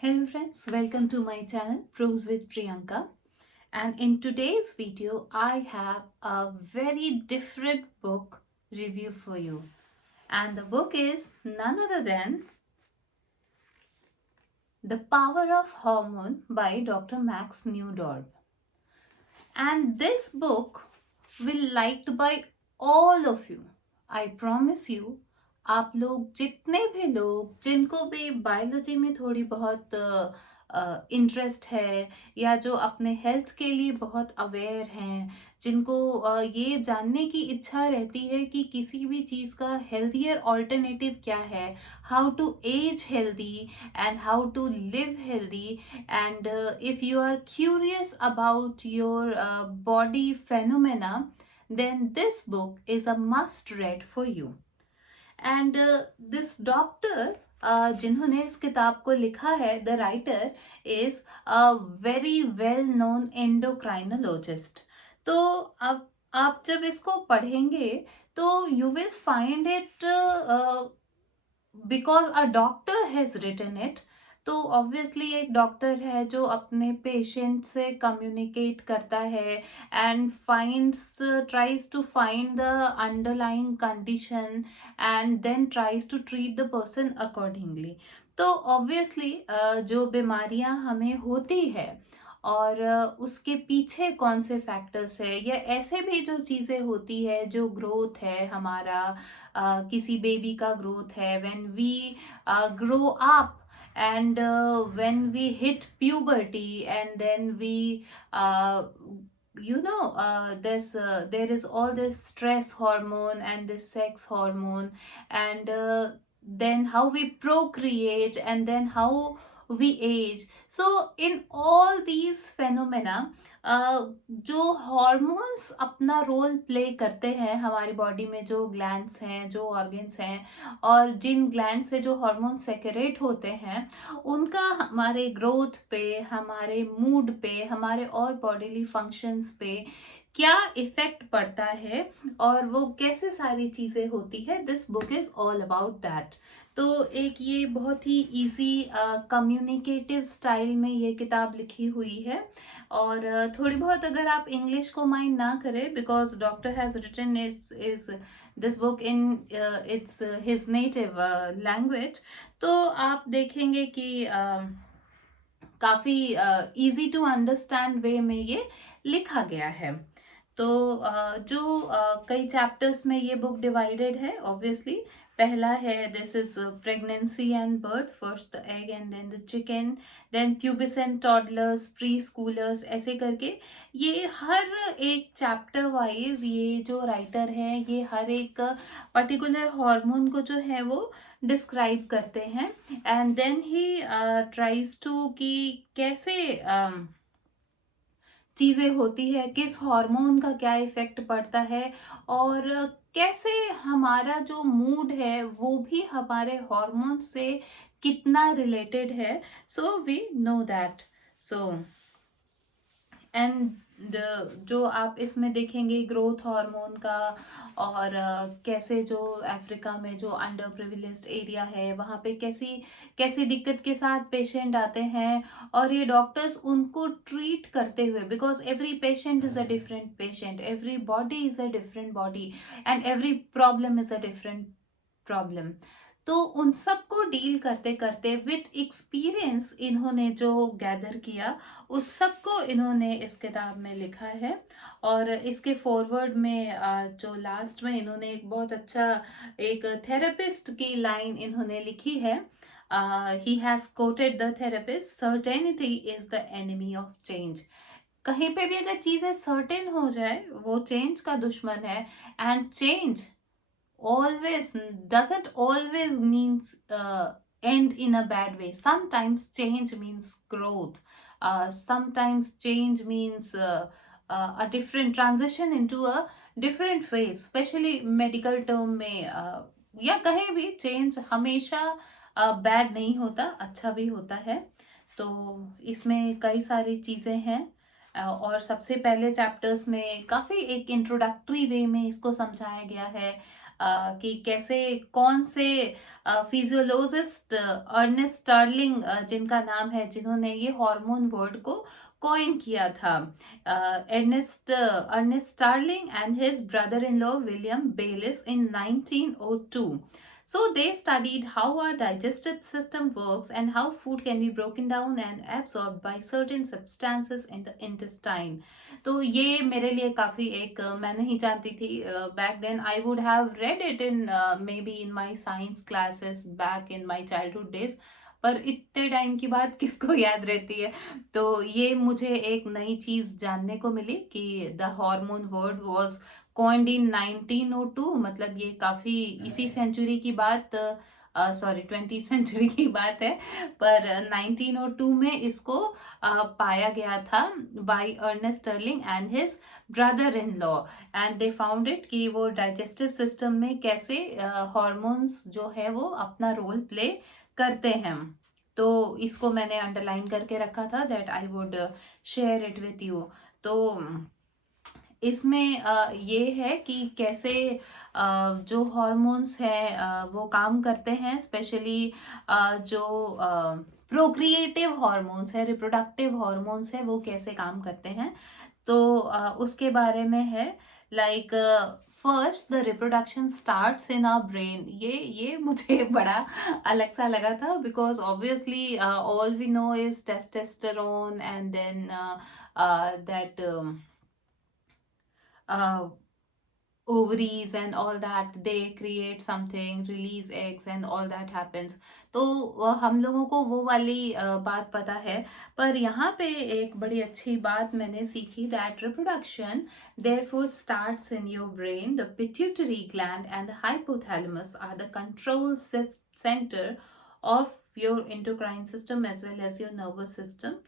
Hello friends, welcome to my channel Pros with Priyanka, and in today's video I have a very different book review for you, and the book is none other than The Power of Hormone by Dr. Max Newdorf. And this book will liked by all of you. I promise you, आप लोग जितने भी लोग जिनको भी biology में थोड़ी बहुत इंटरेस्ट है, या जो अपने हेल्थ के लिए बहुत अवेयर हैं, जिनको ये जानने की इच्छा रहती है कि किसी भी चीज़ का हेल्थियर ऑल्टरनेटिव क्या है, how to age healthy and how to live healthy, and if you are curious about your body phenomena, then this book is a must read for you. And this doctor जिन्होंने इस किताब को लिखा है, the writer is a very well known endocrinologist. तो अब आप जब इसको पढ़ेंगे तो you will find it because a doctor has written it. तो ऑब्वियसली एक डॉक्टर है जो अपने पेशेंट से कम्युनिकेट करता है and finds tries to find the underlying condition and then tries to treat the person accordingly. तो ऑब्वियसली जो बीमारियां हमें होती है और उसके पीछे कौन से फैक्टर्स है, या ऐसे भी जो चीज़ें होती है, जो ग्रोथ है हमारा, किसी बेबी का ग्रोथ है, when we grow up and when we hit puberty, and then we there is all this stress hormone and this sex hormone, and then how we procreate, and then how we age. So in all these phenomena, जो hormones अपना role play करते हैं हमारी body में, जो glands हैं, जो organs हैं, और जिन ग्लैंड से जो हार्मोन सेक्रेट होते हैं, उनका हमारे ग्रोथ पे, हमारे मूड पे, हमारे और बॉडीली फंक्शंस पे क्या इफेक्ट पड़ता है, और वो कैसे सारी चीज़ें होती है. This book is all about that. तो एक ये बहुत ही इजी कम्युनिकेटिव स्टाइल में ये किताब लिखी हुई है, और थोड़ी बहुत अगर आप इंग्लिश को माइंड ना करें, because doctor has written is this book in its his native language, तो आप देखेंगे कि काफ़ी इजी टू अंडरस्टैंड वे में ये लिखा गया है. तो जो कई चैप्टर्स में ये बुक डिवाइडेड है. ऑब्वियसली पहला है this is pregnancy and birth, first the egg and then the chicken, then pubescent toddlers, preschoolers, ऐसे करके ये हर एक चैप्टर वाइज ये जो राइटर है, ये हर एक पर्टिकुलर हार्मोन को जो है वो डिस्क्राइब करते हैं. And then he tries to कि कैसे चीज़ें होती है, किस हार्मोन का क्या इफेक्ट पड़ता है, और कैसे हमारा जो मूड है वो भी हमारे हार्मोन से कितना रिलेटेड है. So we know that. So and जो आप इसमें देखेंगे ग्रोथ हार्मोन का, और कैसे जो अफ्रीका में जो अंडर प्रिविलेज्ड एरिया है वहाँ पे कैसी कैसी दिक्कत के साथ पेशेंट आते हैं, और ये डॉक्टर्स उनको ट्रीट करते हुए, because every patient is a different patient, every body is a different body, and every problem is a different problem. तो उन सबको डील करते करते विथ एक्सपीरियंस इन्होंने जो गैदर किया, उस सबको इन्होंने इस किताब में लिखा है. और इसके फॉरवर्ड में जो लास्ट में इन्होंने एक बहुत अच्छा एक थेरेपिस्ट की लाइन इन्होंने लिखी है. He has coated the therapist, certainty is the enemy of change. कहीं पे भी अगर चीजें सर्टेन हो जाए, वो चेंज का दुश्मन है. And change always doesn't always means end in a bad way. Sometimes change means growth. Sometimes change means a different transition into a different phase, especially medical term में या कहीं भी चेंज हमेशा बैड नहीं होता, अच्छा भी होता है. तो इसमें कई सारी चीज़ें हैं, और सबसे पहले चैप्टर्स में काफ़ी एक इंट्रोडक्टरी वे में इसको समझाया गया है. कि कैसे कौन से फिजियोलॉजिस्ट अर्नेस्ट स्टर्लिंग जिनका नाम है, जिन्होंने ये हार्मोन वर्ड को कॉइन किया था, Ernest Starling and his brother in law William Bayliss in 1902. So they studied how our digestive system works and how food can be broken down and absorbed by certain substances in the intestine. तो ये मेरे लिए काफ़ी एक मैं नहीं जानती थी back then. I would have read it in maybe in my science classes back in my childhood days, पर इतने टाइम की बात किसको याद रहती है. तो ये मुझे एक नई चीज़ जानने को मिली कि the hormone word was coined in 1902. मतलब ये काफ़ी इसी सेंचुरी की बात, सॉरी 20th सेंचुरी की बात है, पर 1902 में इसको पाया गया था by Ernest Starling and his brother in law. And they found it कि वो डाइजेस्टिव सिस्टम में कैसे हॉर्मोन्स जो है वो अपना रोल प्ले करते हैं. तो इसको मैंने अंडरलाइन करके रखा था that I would share it with you. तो इसमें ये है कि कैसे जो हॉर्मोन्स हैं वो काम करते हैं, स्पेशली जो प्रोक्रिएटिव हॉर्मोन्स है, रिप्रोडक्टिव हॉर्मोन्स है, वो कैसे काम करते हैं. तो उसके बारे में है. Like first the reproduction starts in our brain. ये मुझे बड़ा अलग सा लगा था, because obviously all we know is testosterone and then that ovaries and all that, they create something, release eggs and all that happens. तो हम लोगों को वो वाली बात पता है. पर यहाँ पे एक बड़ी अच्छी बात मैंने सीखी that reproduction therefore starts in your brain. The pituitary gland and the hypothalamus are the control center of your endocrine system as well as your nervous system.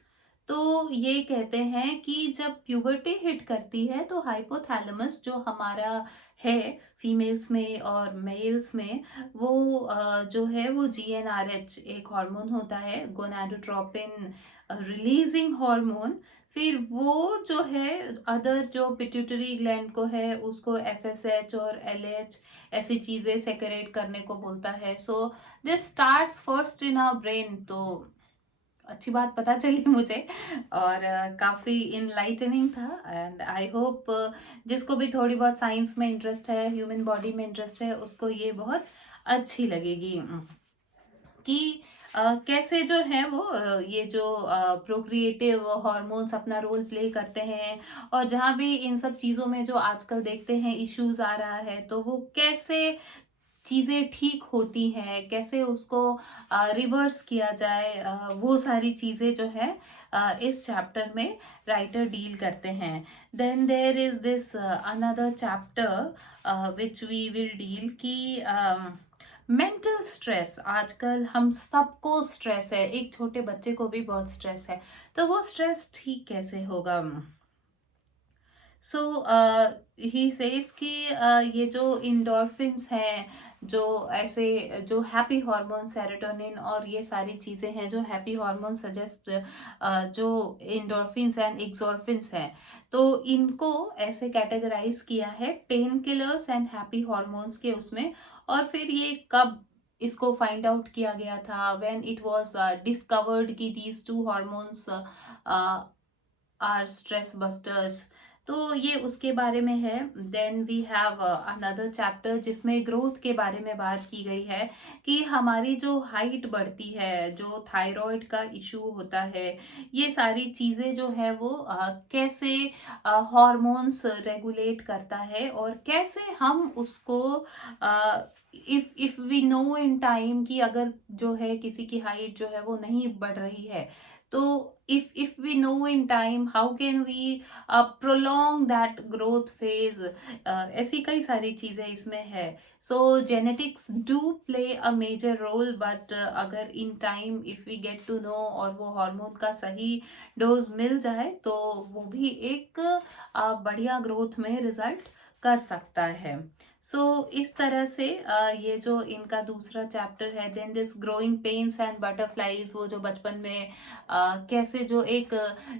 तो ये कहते हैं कि जब प्यूबर्टी हिट करती है तो हाइपोथैलेमस जो हमारा है फीमेल्स में और मेल्स में, वो जो है वो GnRH एक हार्मोन होता है, गोनाडोट्रोपिन रिलीजिंग हार्मोन. फिर वो जो है अदर जो पिट्यूटरी ग्लैंड को है उसको FSH और LH ऐसी चीज़ें सेक्रेट करने को बोलता है. So this starts first in our brain. तो अच्छी बात पता चली मुझे और काफ़ी इनलाइटनिंग था. एंड आई होप जिसको भी थोड़ी बहुत साइंस में इंटरेस्ट है, ह्यूमन बॉडी में इंटरेस्ट है, उसको ये बहुत अच्छी लगेगी कि कैसे जो है वो ये जो प्रोक्रिएटिव हॉर्मोन्स अपना रोल प्ले करते हैं. और जहाँ भी इन सब चीज़ों में जो आजकल देखते हैं इश्यूज आ रहा है, तो वो कैसे चीज़ें ठीक होती हैं, कैसे उसको रिवर्स किया जाए, वो सारी चीज़ें जो है इस चैप्टर में राइटर डील करते हैं. Then there is this another chapter which we will deal की मेंटल स्ट्रेस. आजकल हम सबको स्ट्रेस है, एक छोटे बच्चे को भी बहुत स्ट्रेस है. तो वो स्ट्रेस ठीक कैसे होगा. सो ही सेज कि ये जो इंडोर्फिन्स हैं, जो ऐसे जो हैप्पी हार्मोन सेरोटोनिन और ये सारी चीज़ें हैं जो हैप्पी हार्मोन सजेस्ट, जो इंडोर्फिन्स एंड एक्सोर्फिन्स हैं, तो इनको ऐसे कैटेगराइज किया है pain killers and happy hormones के उसमें. और फिर ये कब इसको फाइंड आउट किया गया था, व्हेन इट वाज डिस्कवर्ड कि these two hormones are stress busters. तो ये उसके बारे में है. Then we have another chapter जिसमें ग्रोथ के बारे में बात की गई है कि हमारी जो हाइट बढ़ती है, जो थायराइड का इशू होता है, ये सारी चीज़ें जो है वो कैसे हॉर्मोन्स रेगुलेट करता है और कैसे हम उसको if we know in time कि अगर जो है किसी की हाइट जो है वो नहीं बढ़ रही है, तो if we know in time how can we prolong that growth phase. ऐसी कई सारी चीज़ें इसमें है. So genetics do play a major role, but अगर in time if we get to know और वो हार्मोन का सही डोज मिल जाए तो वो भी एक बढ़िया ग्रोथ में रिजल्ट कर सकता है. सो इस तरह से ये जो इनका दूसरा चैप्टर है, then this growing pains and butterflies, वो जो बचपन में कैसे जो एक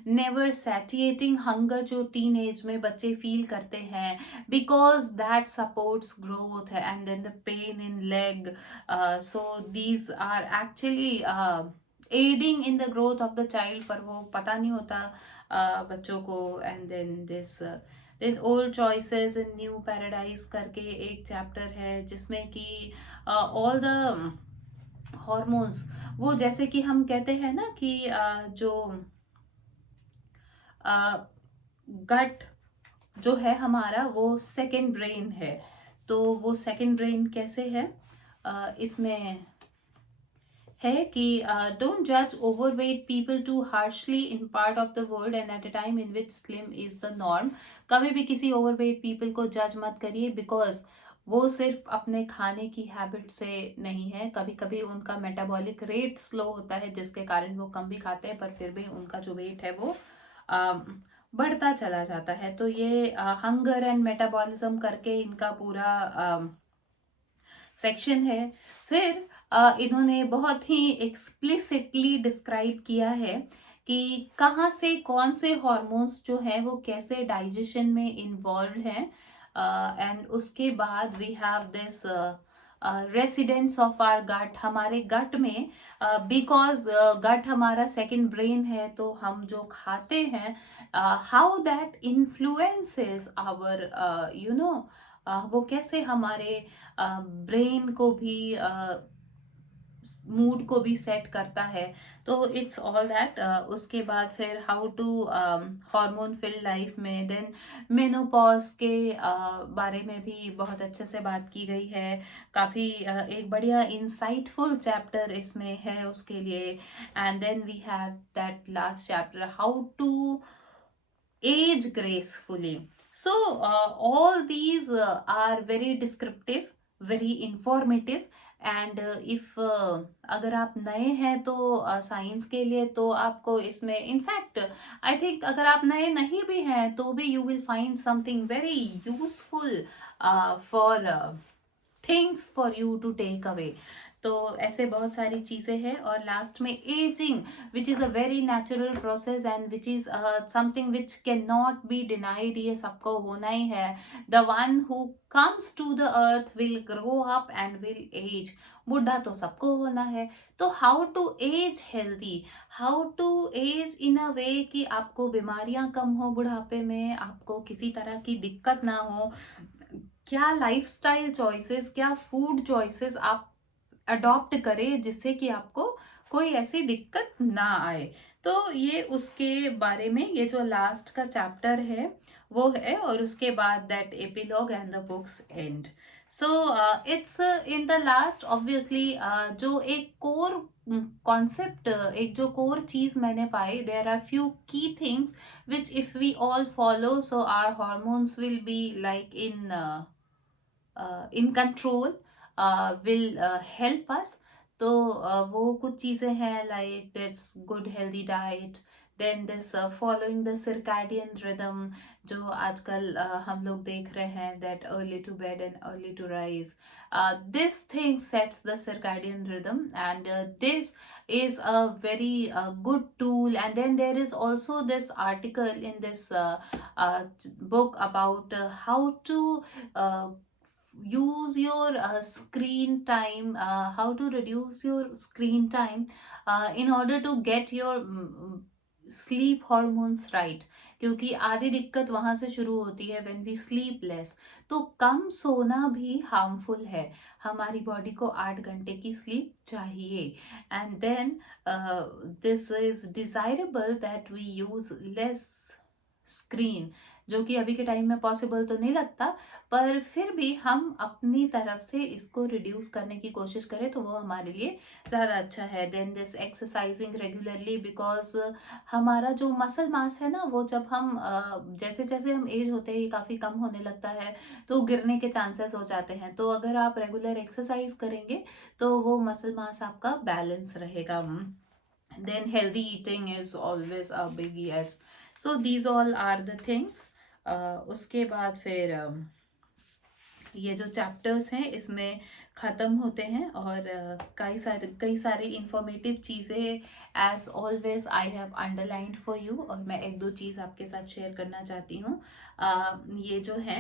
नेवर सैटिएटिंग हंगर जो टीन एज में बच्चे फील करते हैं, because that supports growth, and then the pain in leg, so these are actually adding in the growth of the child, पर वो पता नहीं होता बच्चों को। And then this then old choices in new paradise करके एक चैप्टर है, जिसमें कि ऑल द हॉर्मोन्स, वो जैसे कि हम कहते हैं ना कि जो गट जो है हमारा, वो सेकंड ब्रेन है। तो वो सेकंड ब्रेन कैसे है, इसमें है कि डोंट जज overweight people too harshly in part of the world and at a time in which slim is the norm. कभी भी किसी ओवरवेट पीपल को जज मत करिए, बिकॉज वो सिर्फ अपने खाने की हैबिट से नहीं है, कभी कभी उनका मेटाबॉलिक रेट स्लो होता है, जिसके कारण वो कम भी खाते हैं, पर फिर भी उनका जो वेट है वो बढ़ता चला जाता है। तो ये हंगर एंड मेटाबॉलिज्म करके इनका पूरा सेक्शन है। फिर इन्होंने बहुत ही एक्सप्लिसिटली डिस्क्राइब किया है कि कहाँ से कौन से हॉर्मोन्स जो हैं वो कैसे डाइजेशन में इन्वॉल्व हैं। एंड उसके बाद we have this residence of our gut, हमारे गट में, बिकॉज गट हमारा सेकंड ब्रेन है, तो हम जो खाते हैं, हाउ दैट इन्फ्लुएंसेस आवर वो कैसे हमारे ब्रेन को भी, मूड को भी सेट करता है। तो इट्स ऑल दैट। उसके बाद फिर how to hormone fill life में, देन मेनोपॉज के बारे में भी बहुत अच्छे से बात की गई है। काफ़ी एक बढ़िया इंसाइटफुल चैप्टर इसमें है उसके लिए। And then we have that last chapter, how to age gracefully. So all these are very descriptive, very informative, and if अगर आप नए हैं तो साइंस के लिए तो आपको इसमें, इनफैक्ट आई थिंक अगर आप नए नहीं भी हैं तो भी you will find something very useful for things for you to take away. तो ऐसे बहुत सारी चीज़ें हैं। और लास्ट में ageing, which is a very natural process and which is something which can not be denied, ये सबको होना ही है। The one who comes to the earth will grow up and will age, बुढ़ा तो सबको होना है। तो how to age healthy, how to as in अ वे कि आपको बीमारियां कम हो बुढ़ापे में, आपको किसी तरह की दिक्कत ना हो, क्या लाइफस्टाइल चॉइसेस, क्या फूड चॉइसेस आप अडॉप्ट करें जिससे कि आपको कोई ऐसी दिक्कत ना आए। तो ये उसके बारे में, ये जो लास्ट का चैप्टर है वो है, और उसके बाद that epilogue and the books end. So it's in the last obviously जो एक कोर कॉन्सेप्ट, एक जो कोर चीज मैंने पाई, there are few key things which if we all follow, so our hormones will be like in control, will help us. तो वो कुछ चीज़ें हैं, like that's good healthy diet, then this following the circadian rhythm, जो आजकल हम लोग देख रहे हैं, that early to bed and early to rise, this thing sets the circadian rhythm, and this is a very good tool. And then there is also this article in this book about how to uh, use your screen time, how to reduce your screen time in order to get your sleep hormones right, क्योंकि आधी दिक्कत वहां से शुरू होती है when we sleep less. तो कम सोना भी हार्मफुल है, हमारी बॉडी को 8 घंटे की स्लीप चाहिए। And then this is desirable that we use less screen, जो कि अभी के टाइम में पॉसिबल तो नहीं लगता, पर फिर भी हम अपनी तरफ से इसको रिड्यूस करने की कोशिश करें तो वो हमारे लिए ज़्यादा अच्छा है। Then this exercising regularly, because हमारा जो मसल मास है ना, वो जब हम जैसे जैसे हम एज होते हैं काफ़ी कम होने लगता है, तो गिरने के चांसेस हो जाते हैं। तो अगर आप रेगुलर एक्सरसाइज करेंगे तो वो मसल मास आपका बैलेंस रहेगा। Then healthy eating is always a big yes. So these all are the things. उसके बाद फिर ये जो चैप्टर्स हैं इसमें ख़त्म होते हैं, और कई सारी इंफॉर्मेटिव चीज़ें as always I have underlined for you, और मैं एक दो चीज़ आपके साथ शेयर करना चाहती हूँ। ये जो है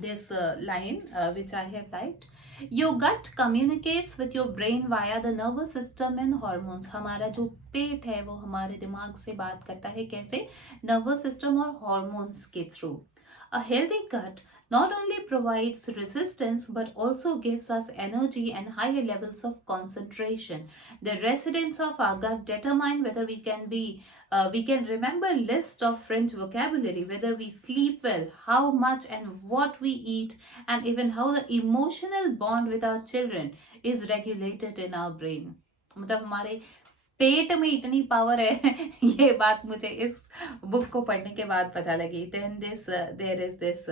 this line which I have typed. Your gut communicates with your brain via the nervous system and hormones. हमारा जो पेट है वो हमारे दिमाग से बात करता है, कैसे? नर्वस सिस्टम और हॉर्मोन्स के through. A healthy gut not only provides resistance but also gives us energy and higher levels of concentration. The residents of our gut determine whether we can remember list of French vocabulary, whether we sleep well, how much and what we eat, and even how the emotional bond with our children is regulated in our brain. मतलब हमारे पेट में इतनी power है ये बात मुझे इस book को पढ़ने के बाद पता लगी. Then this there is this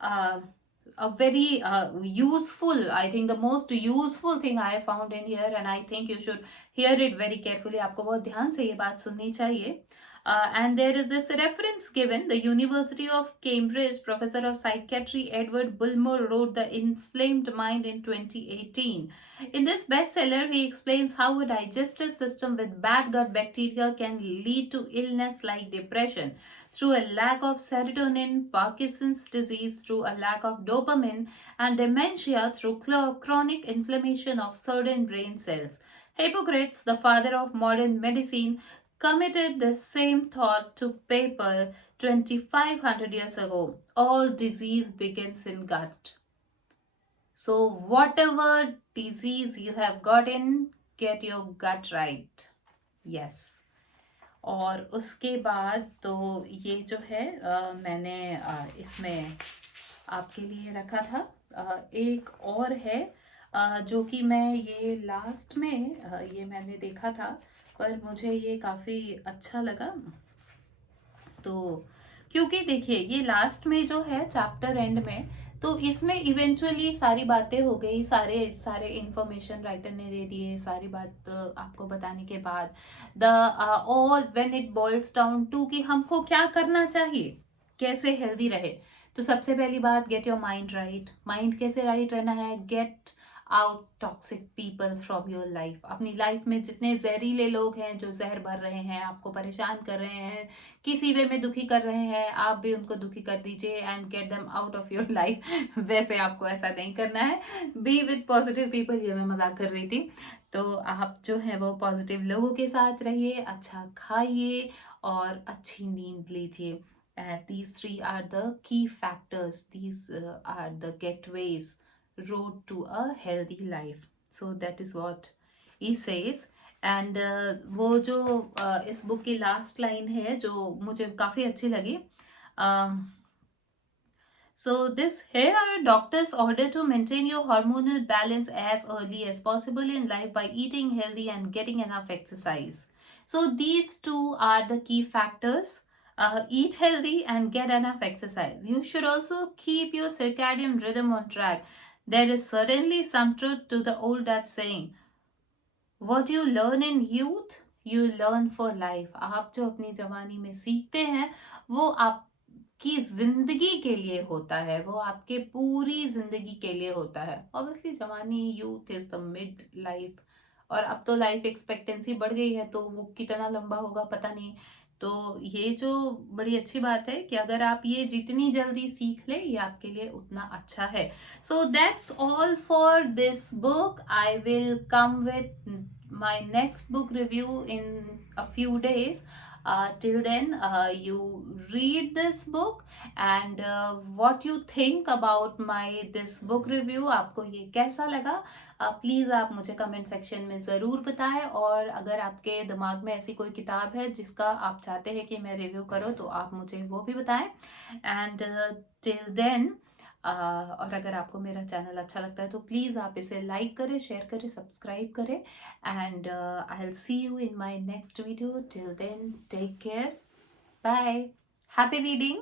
a very useful, I think the most useful thing I have found in here, and I think you should hear it very carefully. आपको बहुत ध्यान से ये बात सुननी चाहिए. And there is this reference given. The University of Cambridge professor of psychiatry Edward Bulmer wrote The Inflamed Mind in 2018. In this bestseller, he explains how a digestive system with bad gut bacteria can lead to illness like depression through a lack of serotonin, Parkinson's disease through a lack of dopamine, and dementia through chronic inflammation of certain brain cells. Hippocrates, the father of modern medicine, committed the same thought to paper 2500 years ago. All disease begins in gut. So whatever disease you have gotten, get your gut right. Yes. और उसके बाद तो ये जो है मैंने इसमें आपके लिए रखा था. एक और है जो कि मैं ये लास्ट में ये मैंने देखा था, पर मुझे ये काफ़ी अच्छा लगा. तो क्योंकि देखिए ये लास्ट में जो है चैप्टर एंड में, तो इसमें इवेंचुअली सारी बातें हो गई, सारे सारे इंफॉर्मेशन राइटर ने दे दिए, सारी बात आपको बताने के बाद the all when it boils down to कि हमको क्या करना चाहिए, कैसे हेल्दी रहे. तो सबसे पहली बात, get your mind right. Mind कैसे राइट रहना है? Get out toxic people from your life. अपनी लाइफ में जितने जहरीले लोग हैं जो जहर भर रहे हैं, आपको परेशान कर रहे हैं, किसी वे में दुखी कर रहे हैं, आप भी उनको दुखी कर दीजिए and get them out of your life. वैसे आपको ऐसा नहीं करना है. Be with positive people. ये मैं मजाक कर रही थी. तो आप जो है वो पॉजिटिव लोगों के साथ रहिए, अच्छा खाइए और अच्छी नींद लीजिए. These three are the key factors. These are the gateways road to a healthy life. So that is what he says. And वो जो इस बुक की लास्ट लाइन है जो मुझे काफ़ी अच्छी लगी. So this here are doctors order to maintain your hormonal balance as early as possible in life by eating healthy and getting enough exercise. So these two are the key factors. Eat healthy and get enough exercise. You should also keep your circadian rhythm on track. There is certainly some truth to the old adage saying, what you learn in youth, you learn for life. आप जो अपनी जवानी में सीखते हैं वो आपकी जिंदगी के लिए होता है, वो आपके पूरी जिंदगी के लिए होता है. ऑब्वियसली जवानी, youth is the mid life, और अब तो लाइफ एक्सपेक्टेंसी बढ़ गई है तो वो कितना लंबा होगा पता नहीं. तो ये जो बड़ी अच्छी बात है कि अगर आप ये जितनी जल्दी सीख ले ये आपके लिए उतना अच्छा है. So that's all for this book. I will come with my next book review in a few days. Till then, you read this book and what you think about my this book review. आपको ये कैसा लगा? Please आप मुझे comment section में ज़रूर बताएं, और अगर आपके दिमाग में ऐसी कोई किताब है जिसका आप चाहते हैं कि मैं रिव्यू करूं तो आप मुझे वो भी बताएं. एंड टिल देन और अगर आपको मेरा चैनल अच्छा लगता है तो प्लीज़ आप इसे लाइक करें, शेयर करें, सब्सक्राइब करें. And I will see you in my next video. Till then take care. Bye. Happy reading.